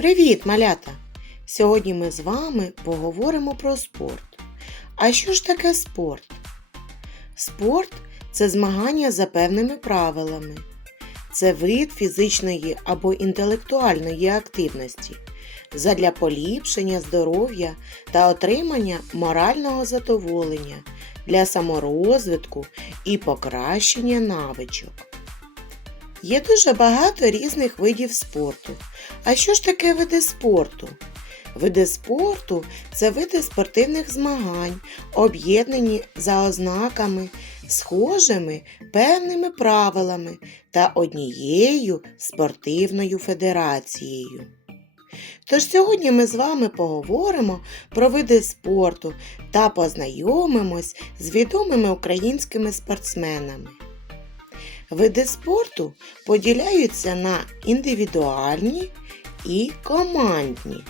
Привіт, малята! Сьогодні ми з вами поговоримо про спорт. А що ж таке спорт? Спорт це змагання за певними правилами. Це вид фізичної або інтелектуальної активності задля поліпшення здоров'я та отримання морального задоволення для саморозвитку і покращення навичок. Є дуже багато різних видів спорту. А що ж таке види спорту? Види спорту це види спортивних змагань, об'єднані за ознаками, схожими певними правилами та однією спортивною федерацією. Тож сьогодні ми з вами поговоримо про види спорту та познайомимось з відомими українськими спортсменами. Види спорту поділяються на індивідуальні і командні.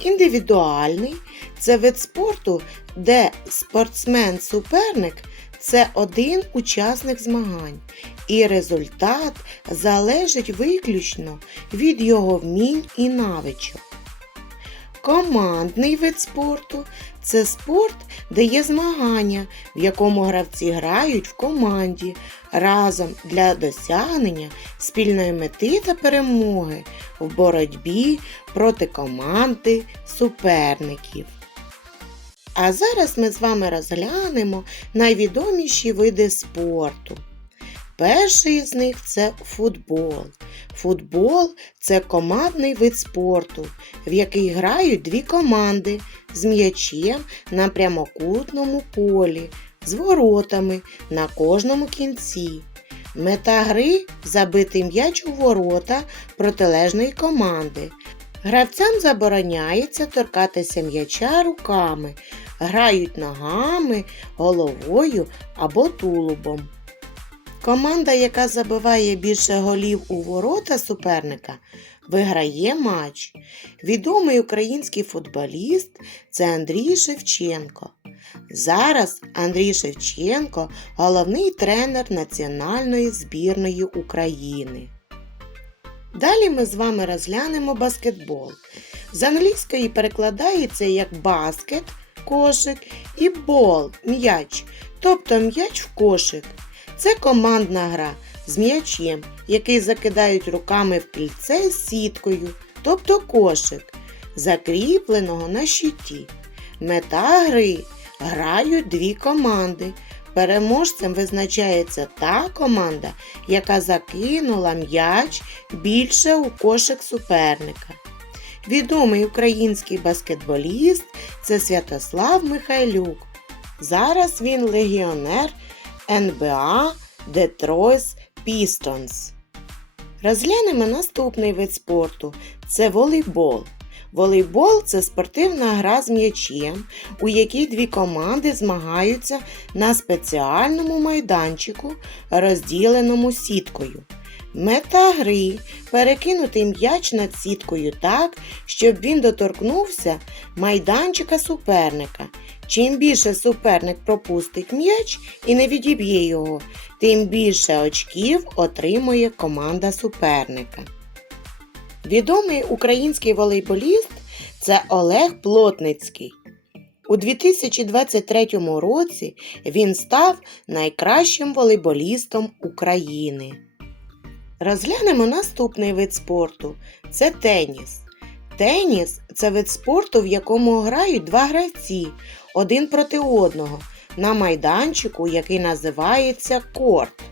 Індивідуальний це вид спорту, де спортсмен-суперник це один учасник змагань, і результат залежить виключно від його вмінь і навичок. Командний вид спорту це спорт, де є змагання, в якому гравці грають в команді разом для досягнення спільної мети та перемоги в боротьбі проти команди суперників. А зараз ми з вами розглянемо найвідоміші види спорту. Перший з них це футбол. Футбол це командний вид спорту, в який грають дві команди з м'ячем на прямокутному полі, з воротами на кожному кінці. Мета гри забити м'яч у ворота протилежної команди. Гравцям забороняється торкатися м'яча руками, грають ногами, головою або тулубом. Команда, яка забиває більше голів у ворота суперника, виграє матч. Відомий український футболіст це Андрій Шевченко. Зараз Андрій Шевченко головний тренер національної збірної України. Далі ми з вами розглянемо баскетбол. З англійської перекладається як баскет, кошик і бол м'яч, тобто м'яч в кошик. Це командна гра з м'ячем, який закидають руками в кільце з сіткою, тобто кошик, закріпленого на щиті. Мета гри грають дві команди. Переможцем визначається та команда, яка закинула м'яч більше у кошик суперника. Відомий український баскетболіст це Святослав Михайлюк. Зараз він легіонер НБА Detroit Pistons. Розглянемо наступний вид спорту це волейбол. Волейбол це спортивна гра з м'ячем, у якій дві команди змагаються на спеціальному майданчику, розділеному сіткою. Мета гри перекинути м'яч над сіткою так, щоб він доторкнувся майданчика суперника. Чим більше суперник пропустить м'яч і не відіб'є його, тим більше очків отримує команда суперника. Відомий український волейболіст це Олег Плотницький. У 2023 році він став найкращим волейболістом України. Розглянемо наступний вид спорту це теніс. Теніс це вид спорту, в якому грають два гравці один проти одного на майданчику, який називається корт.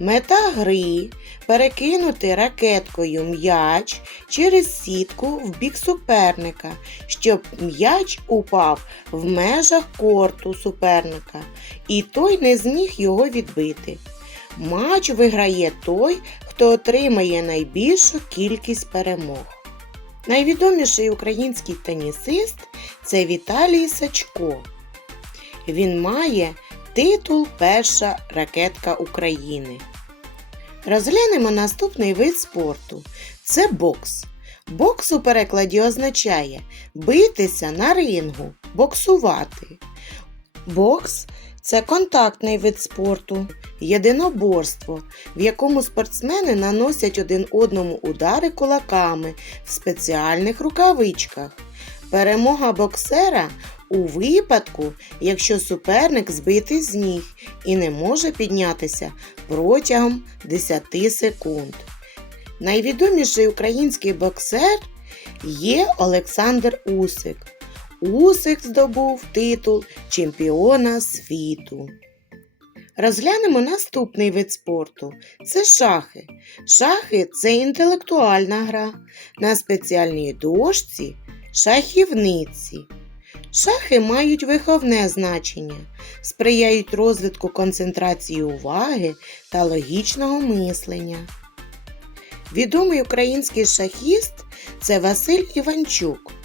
Мета гри перекинути ракеткою м'яч через сітку в бік суперника, щоб м'яч упав в межах корту суперника, і той не зміг його відбити. Матч виграє той, хто отримає найбільшу кількість перемог. Найвідоміший український тенісист це Віталій Сачко. Він має титул Перша ракетка України. Розглянемо наступний вид спорту це бокс. Бокс у перекладі означає битися на рингу, боксувати. Бокс Це контактний вид спорту, єдиноборство, в якому спортсмени наносять один одному удари кулаками в спеціальних рукавичках. Перемога боксера у випадку, якщо суперник збитий з ніг і не може піднятися протягом 10 секунд. Найвідоміший український боксер є Олександр Усик. Усик здобув титул чемпіона світу. Розглянемо наступний вид спорту це шахи. Шахи це інтелектуальна гра на спеціальній дошці шахівниці. Шахи мають виховне значення, сприяють розвитку концентрації уваги та логічного мислення. Відомий український шахіст це Василь Іванчук.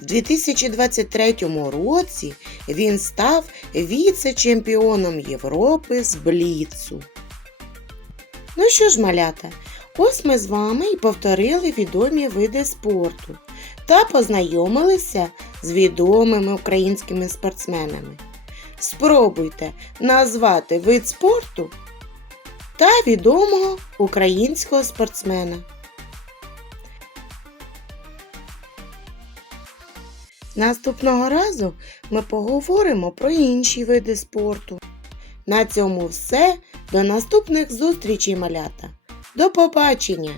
В 2023 році він став віце-чемпіоном Європи з Бліцу. Ну що ж, малята, ось ми з вами і повторили відомі види спорту та познайомилися з відомими українськими спортсменами. Спробуйте назвати вид спорту та відомого українського спортсмена. Наступного разу ми поговоримо про інші види спорту. На цьому все. До наступних зустрічей, малята. До побачення!